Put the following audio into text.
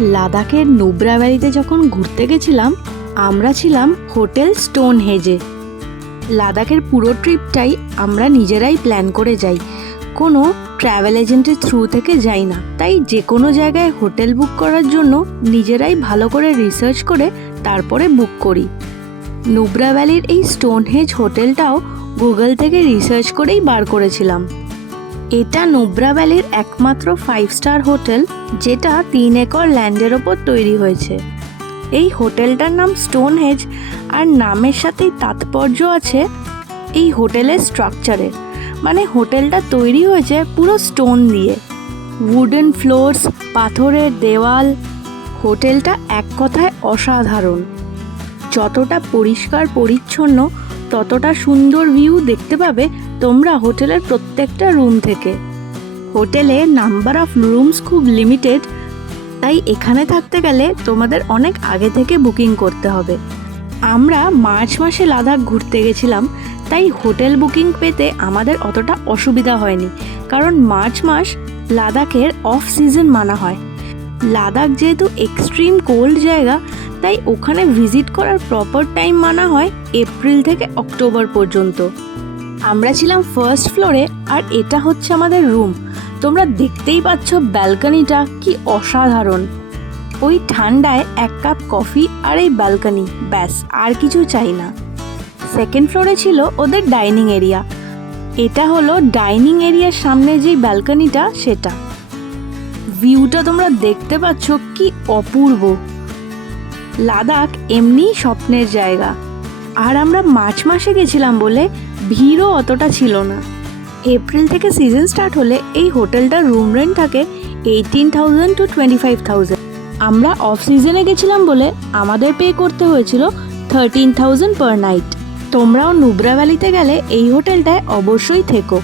লাদাখের নুব্রা ভ্যালিতে যখন ঘুরতে গেছিলাম আমরা ছিলাম হোটেল স্টোন হেজে। লাদাখের পুরো ট্রিপটাই আমরা নিজেরাই প্ল্যান করে যাই, কোনো ট্রাভেল এজেন্টের থ্রু থেকে যাই না। তাই যে কোনো জায়গায় হোটেল বুক করার জন্য নিজেরাই ভালো করে রিসার্চ করে তারপরে বুক করি। নুব্রা ভ্যালির এই স্টোন হেজ হোটেলটাও গুগল থেকে রিসার্চ করেই বার করেছিলাম। এটা নুব্রা ভ্যালির একমাত্র 5 স্টার হোটেল, যেটা 3 একর ল্যান্ডের ওপর তৈরি হয়েছে। এই হোটেলটার নাম স্টোন হেজ, আর নামের সাথেই তাৎপর্য আছে এই হোটেলের স্ট্রাকচারের। মানে হোটেলটা তৈরি হয়েছে পুরো স্টোন দিয়ে, উডেন ফ্লোরস, পাথরের দেওয়াল। হোটেলটা এক কথায় অসাধারণ। যতটা পরিষ্কার পরিচ্ছন্ন ততটা সুন্দর ভিউ দেখতে পাবে তোমরা হোটেলের প্রত্যেকটা রুম থেকে। হোটেলে নাম্বার অফ রুমস খুব লিমিটেড, তাই এখানে থাকতে গেলে তোমাদের অনেক আগে থেকে বুকিং করতে হবে। আমরা মার্চ মাসে লাদাখ ঘুরতে গেছিলাম, তাই হোটেল বুকিং পেতে আমাদের অতটা অসুবিধা হয়নি, কারণ মার্চ মাস লাদাখের অফ সিজন মানা হয়। লাদাখ যেহেতু এক্সট্রিম কোল্ড জায়গা, তাই ওখানে ভিজিট করার প্রপার টাইম মানা হয় এপ্রিল থেকে অক্টোবর পর্যন্ত। আমরা ছিলাম ফার্স্ট ফ্লোরে, আর এটা হচ্ছে আমাদের রুম। তোমরা দেখতেই পাচ্ছ ব্যালকনিটা কি অসাধারণ। ওই ঠান্ডায় 1 কাপ কফি আর এই ব্যালকনি, ব্যাস আর কিছু চাই না। সেকেন্ড ফ্লোরে ছিল ওদের ডাইনিং এরিয়া। এটা হলো ডাইনিং এরিয়ার সামনে যেই ব্যালকনিটা, সেটা। ভিউটা তোমরা দেখতে পাচ্ছ কি অপূর্ব। লাদাখ এমনিই স্বপ্নের জায়গা। আর আমরা মার্চ মাসে গেছিলাম বলে ভিড়ও অতটা ছিল না। এপ্রিল থেকে সিজন স্টার্ট হলে এই হোটেলটার রুম রেন্ট থাকে 18,000 to 25,000। আমরা অফ সিজনে গেছিলাম বলে আমাদের পে করতে হয়েছিল 13,000 পার নাইট। তোমরাও নুব্রা ভ্যালিতে গেলে এই হোটেলটায় অবশ্যই থেকো।